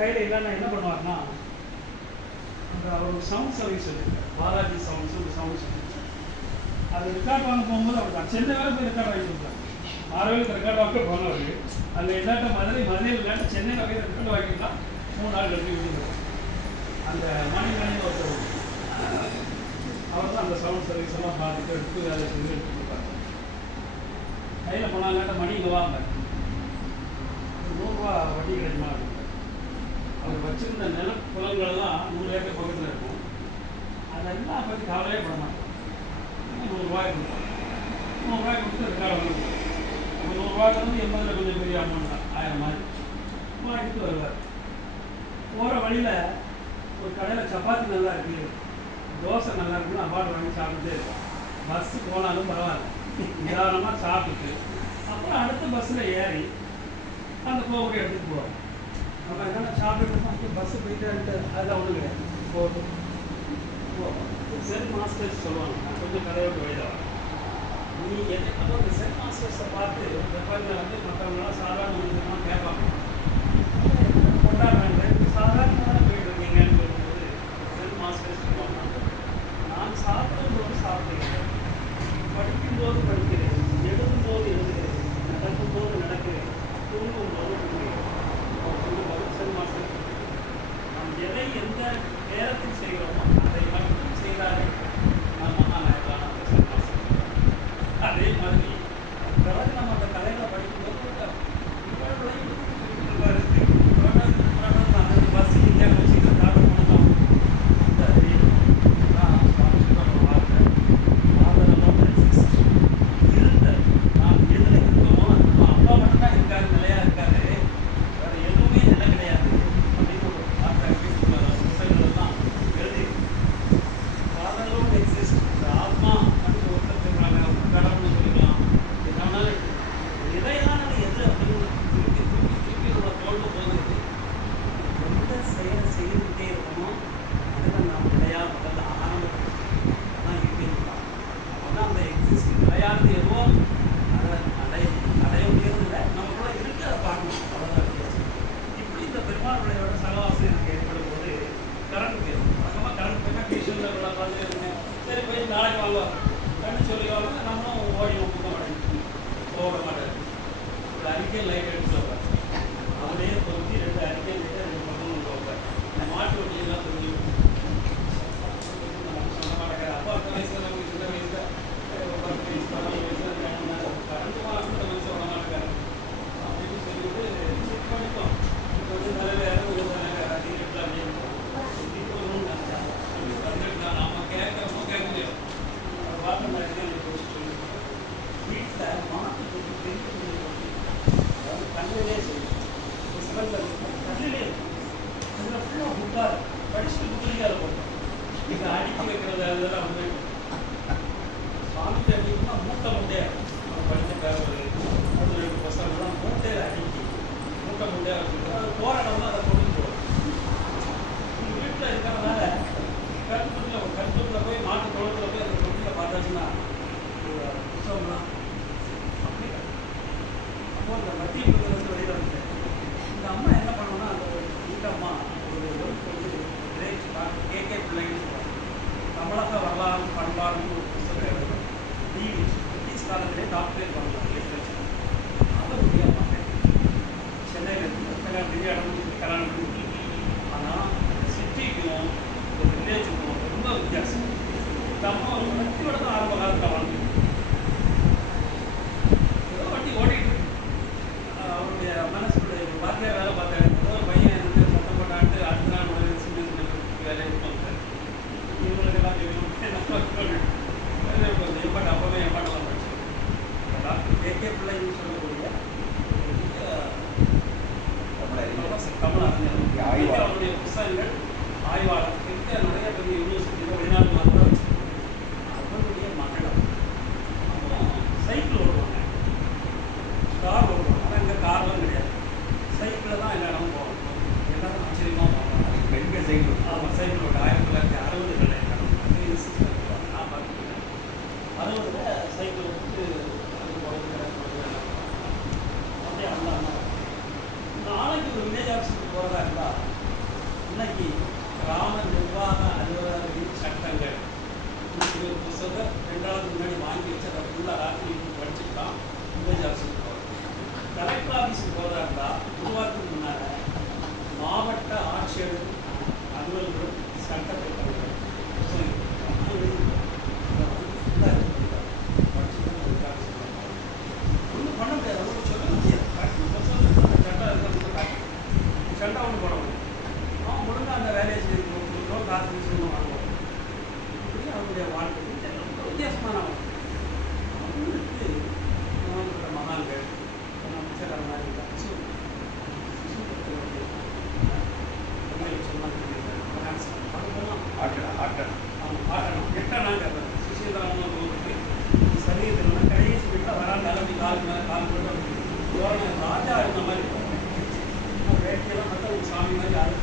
கையில் இல்லைன்னா என்ன பண்ணுவாருன்னா அந்த அவர் சவுண்ட் சர்வீஸ் சொல்லியிருக்காரு பாலாஜி சவுண்ட்ஸ் ஒரு சவுண்ட் சொல்லியிருக்காரு அது ரெக்கார்ட் வாங்க போகும்போது அவர் சென்னை வேலை போய் ரெக்கார்ட் வாங்கி கொடுத்தாரு ஆரோக்கியத்தை ரெக்கார்ட் வாங்க போனவர் அதில் இல்லாட்ட மதுரை மதுரையில் இல்லாட்ட சென்னை வகையில் ரெக்கார்ட் வாங்கிக்கலாம் மூணு நாள் கட்டி விழுந்துருவார் அந்த மணி மணி ஒருத்தர் அவர் தான் அந்த சவுண்ட் சர்வீஸ் எல்லாம் பார்த்துட்டு எடுத்து வேலை செஞ்சு எடுத்து கொடுப்பாரு கையில் போனாங்காட்ட மணி இங்கே வாங்க. நூறுரூவா வட்டி கிடைக்குமா? அவர் வச்சிருந்த நில புலங்கள் தான் நூறு ஏக்கர் பக்கத்தில் இருக்கும். அதெல்லாம் பற்றி கவலையே பட மாட்டோம். நூறுரூவாய் கொடுத்தோம் நூறுரூவாய் கொடுத்து அது காலம் அப்போ நூறுரூவாய்க்கு வந்து எண்பதில் கொஞ்சம் பெரிய அமௌண்ட் தான். ஆயிரம் மாதிரி. வாங்கிட்டு வருவார். போகிற வழியில் ஒரு கடையில் சப்பாத்தி நல்லா இருக்கு. தோசை நல்லா இருக்குன்னு அவார்டு வாங்கி சாப்பிட்டுட்டே இருக்கும். பஸ்ஸு போனாலும் பரவாயில்ல. நிதானமாக சாப்பிட்டுட்டு அப்புறம் அடுத்த பஸ்ஸில் ஏறி அந்த போகிற எடுத்துகிட்டு போவோம். அப்போ என்னென்ன சாப்பிட்டு பஸ்ஸு போயிட்டு அதில் ஒன்றும் இப்போ சென் மாஸ்டர்ஸ் சொல்லுவாங்க. கொஞ்சம் கதையோடு வெளியில் நீ எதை அப்போ இந்த சென் மாஸ்டர்ஸை பார்த்து ஜப்பானில் வந்து மற்றவங்களாம் சாதாரண மனிதனாக கேட்பாங்க. like it. பார்த்தீங்கன்னா புத்தகம்லாம் அப்படியே அப்போ அந்த வட்டி வந்து வெளியில் வந்து இந்த அம்மா என்ன பண்ணோம்னா அந்த இந்த ஒரு ஒர்க் வந்து கிரேட் கேகே பிள்ளைன்னு வரலாறு பண்பாடுன்னு புத்தகம் டிவி பிரிட்டிஷ் காலத்திலே டாக்டர் எனக்கு வந்து எம்பாட் அப்போவே எம்பாட்டெல்லாம் படிச்சிருக்கேன் டாக்டர் கேகே பிள்ளைன்னு சொல்லக்கூடிய ஆய்வாளர்.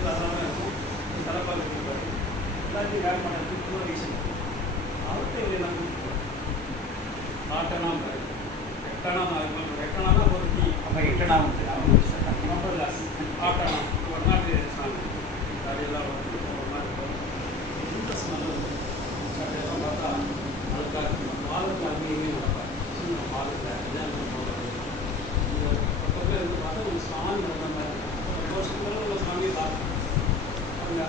படத்தில் அதெல்லாமே இருக்கும் தலைப்பாக இருப்பார் எல்லாத்தையும் வேலை பண்ணுறதுக்கு புது ரீசன் அவர்கிட்ட இவர் எல்லாம் ஆட்டனா எட்டனா எட்டனா பொருத்தி அப்போ எட்டனா வந்து அவங்க ஆட்டனா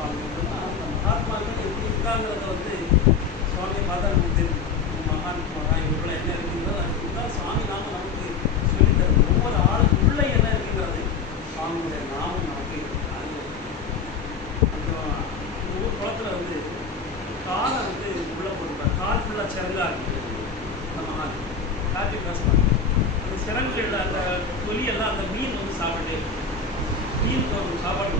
சுவாமிகள் வந்து அந்த மகாத்மாக்கள் எப்படி இருக்காங்கிறத வந்து சுவாமியை பார்த்தா நமக்கு தெரியும் மகாத்மாரா இவர்கள என்ன இருக்குங்கிறது அதுக்கு தான் சுவாமி நாம நமக்கு சொல்லித்தரும் ஒவ்வொரு ஆளுக்குள்ளே என்ன இருக்குங்கிறது சுவாமியுடைய நாமம் நமக்கு அது அப்புறம் வந்து காலை வந்து உள்ளே போட்டுப்பார் கால் ஃபுல்லாக சிறங்கா இருக்கு அந்த மகாத்மா காட்டி ப்ரெஸ் பண்ணி அந்த சிறங்குகளில் அந்த தொலியெல்லாம் அந்த மீன் வந்து சாப்பிட்டே மீன் சாப்பாடு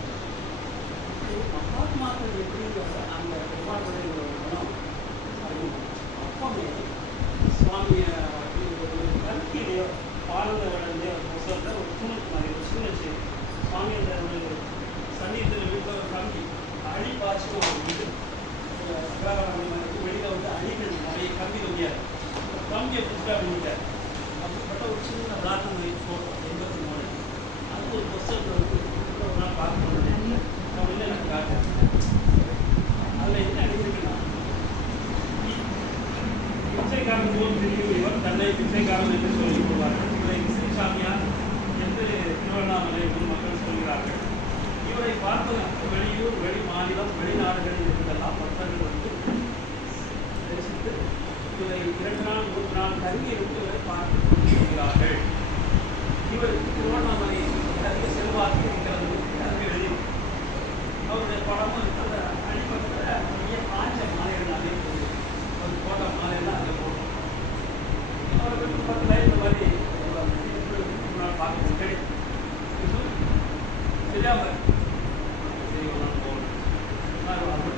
மகாத்மாக்கள் எப்படிங்கிறத அந்த பெருமாளுடைய குணம் சுவாமியை கருத்திலேயோ பாலந்த வளர்ந்தே ஒரு தூண் மாதிரி சுவாமி அந்த ஒரு சன்னீதத்தில் விழுப்புரம் காமி aí que pegaram depois né?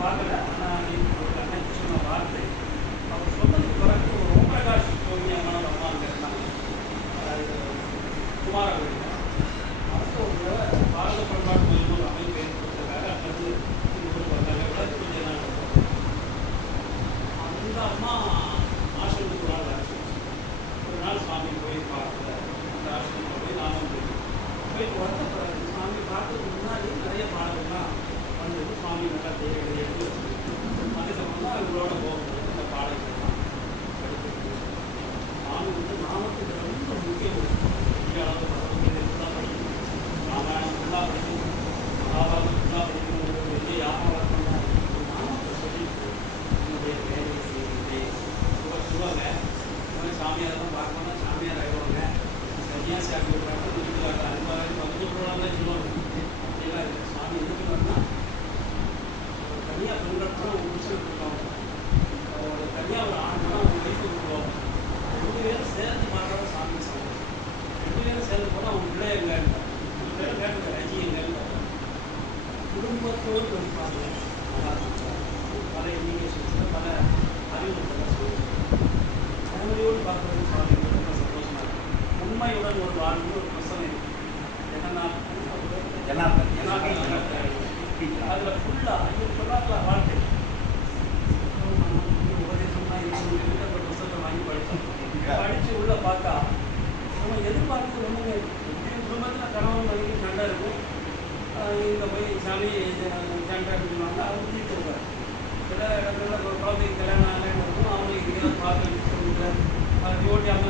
Thank you. சுக இந்த சாமியார் தான் பார்க்கணும்னா சாமியார் ஆகிடுவாங்க சன்னியாசி ஆகி விடுறாங்க. வீட்டுக்காரங்க அன்பாக வந்து சொல்லுவாங்க. அப்படிலாம் சாமி எதுக்கு வரனா தனியாக பெண்கள் ஒரு புருஷன் இருப்பாங்க ஒரு தனியாக ஒரு ரெண்டு பேரும் சேர்ந்து பார்க்குற சாமி சாமி. ரெண்டு பேரும் சேர்ந்து போனால் அவங்க பிள்ளை எங்கே? இருந்தாங்க ரெண்டு கேட்டு ரஜி எங்கே? இருந்தாங்க குடும்பத்தோடு பல இண்டிகேஷன்ஸில் பல அறிவுறுத்தலாம் ஃபேமிலியோடு பார்க்குறது ரொம்ப சந்தோஷமாக இருக்கும் உண்மையுடன் ஒரு வாழ்வு ஒரு பிரசனை இருக்கு. என்னன்னா அதில் ஃபுல்லாக இது சொல்லாங்களா வாழ்க்கை. உபதேசம்னா ஒரு புத்தகத்தை வாங்கி படித்தோம். படித்து உள்ள பார்த்தா நம்ம எதிர்பார்த்தது ஒன்றுமே என் குடும்பத்தில் கணவன் மனைவி சண்டை இருக்கும். போய் சாமி சண்டை இருக்குனாங்க அவங்க தீர்த்து இருக்காரு சில இடத்துல அது ஓட்டி அந்த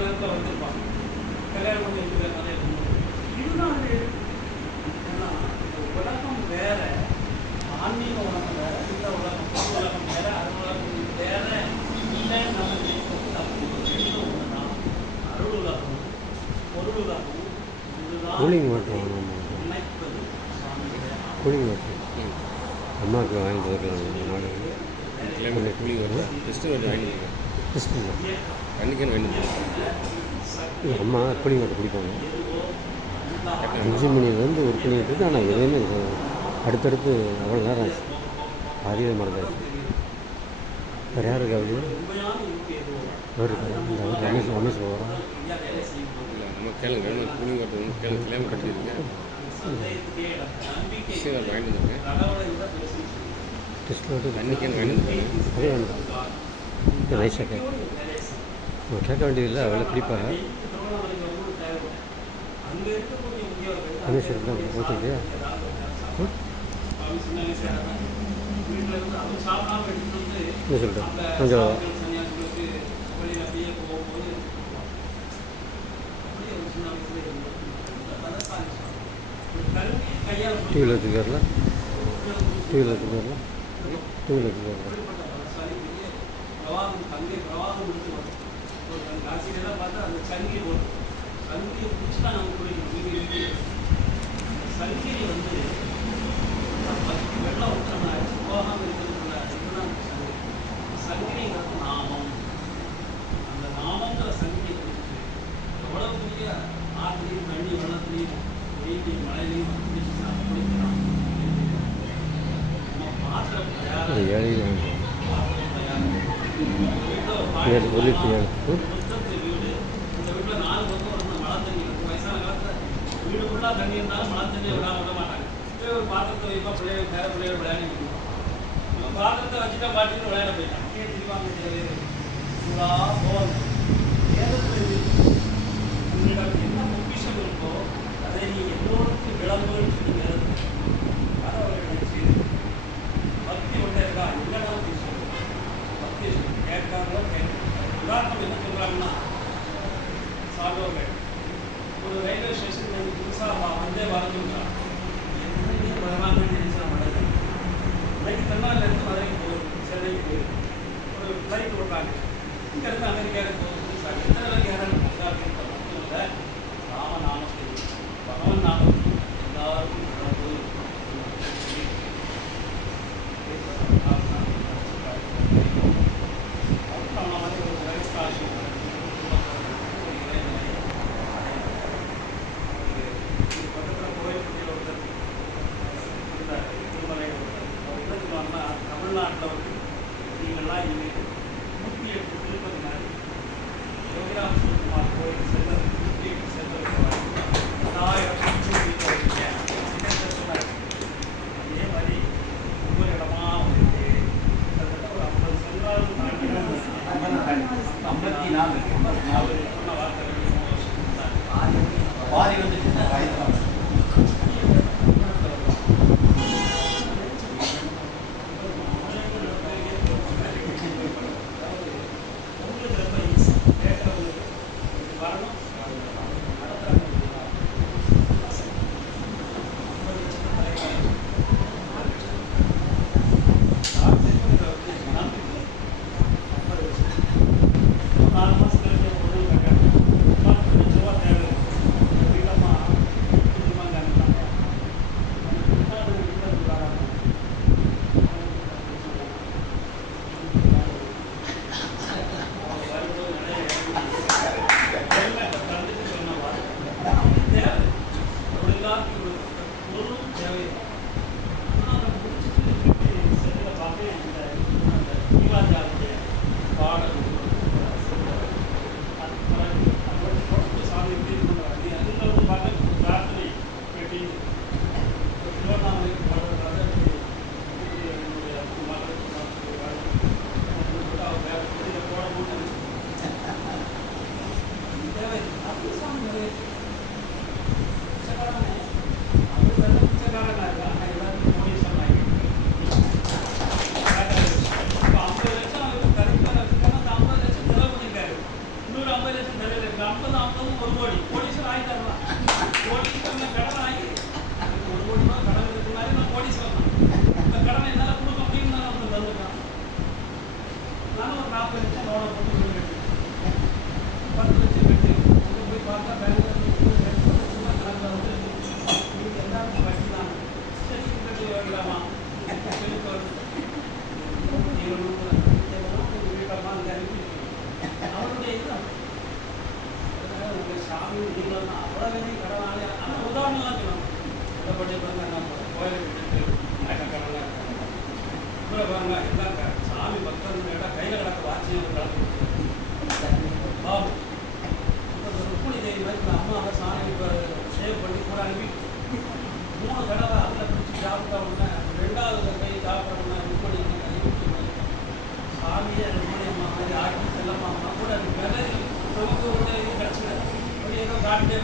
வாட்டர் குடிப்பாங்க அஞ்சு மணிலேருந்து ஒரு மணி இருக்குது ஆனால் எதுவுமே அடுத்தடுத்து அவ்வளோ நேரம் ஆச்சு. பாதியில் மறந்தாச்சு வேறு யார் இருக்கா அப்படி இருக்கு? அவர் ரமேஷ் ரமேஷ் போகிறோம் கேளுங்க. சந்தேகத்துக்கே இடம். நம்பிக்கை சரி அதை வாங்கிட்டு பேசிட்டு டெஸ்ட் தண்ணிக்கேன்னு வாங்கிட்டு அது வேண்டாம். நைஸாக கேட்க. கேட்க வேண்டியதில்லை. அவளை பிடிப்பாங்க சாப்பிடாம எடுத்துட்டு வந்து என்ன சொல்கிறேன் கொஞ்சம் டிவியில் சன்னியாசிகளுக்கு டிவியில் அப்படியே டிவியில் அப்படியே பிரவாகம் தங்கை பிரவாகம் ஒரு தன் காசிலாம் பார்த்தா அந்த சங்கிலி போட்டு சங்கிலியை பிடிச்சி தான் நம்ம குடிக்கணும் வீடு இருக்கு. சங்கிலி வந்து வெள்ளம் வந்து நம்ம அடிச்சு போகாமல் இருக்கிறதுக்குள்ள இதுதான் சங்கிலி. சங்கிலிங்கிறது நாமம். அந்த நாமங்கிற சங்கிலியை பிடிச்சிட்டு எவ்வளவு பெரிய ஆற்றுலையும் தண்ணி வெள்ளத்துலையும் வெயிலையும் மழையிலையும் பிடிச்சி நம்ம குடிக்கலாம் நம்ம பாத்திரம் தயாராக அது ஏழை. பாத்திரம் தயாராக ஏழு ஒரு லிட்டர் ஏழு ம் முத்தத்து வீடு இந்த வீட்டுல நாலு பக்கம் வந்து மழை தண்ணி இருக்கு வயசான காலத்துல வீடு தண்ணி இருந்தாலும் மனம் தண்ணியை விடாம விட மாட்டாங்க. போய் ஒரு பாத்திரத்தை வைப்பா பிள்ளைகள் பேர பிள்ளைகள் விளையாடி இவன் பாத்திரத்தை வச்சுட்டா பாட்டிட்டு விளையாட போயிட்டான். கீழே திருவாங்க சில பேர். சூடா போவாங்க வேதத்துல Dimulai. கையில் பாருங்க சாமி பக்தர்கள் கேட்டால் கையில் கிடக்க வாட்சியம் கலந்து ருக்குணி சேவ் பண்ணி கூட அனுப்பி. மூணு தடவை அதில் பிடிச்சி ரெண்டாவது கை சாப்பிட்ட உடனே அம்மா மாதிரி அம்மா கூட எனக்கு விலை நமக்கு ஏதோ காட்டிலே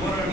we want to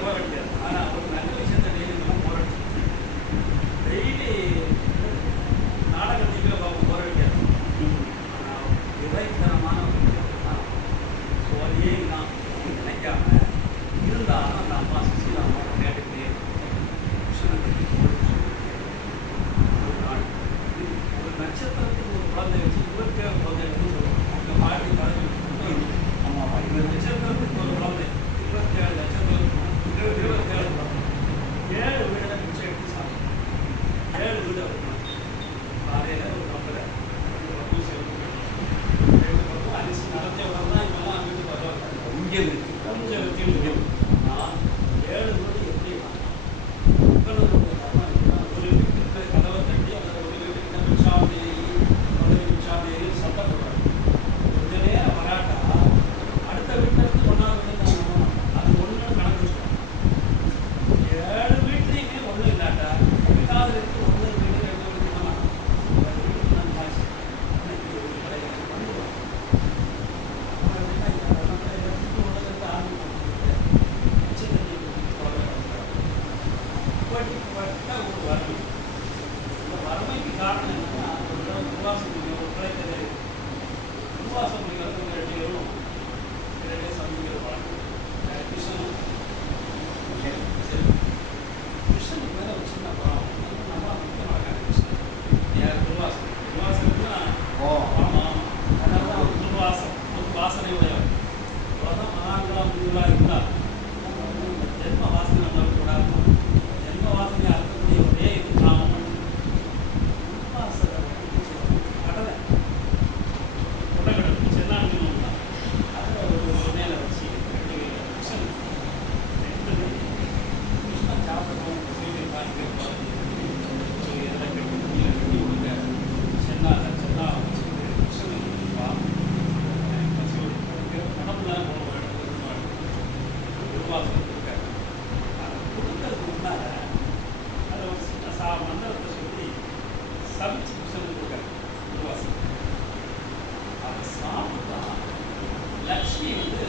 லக்ஷ்மி வந்து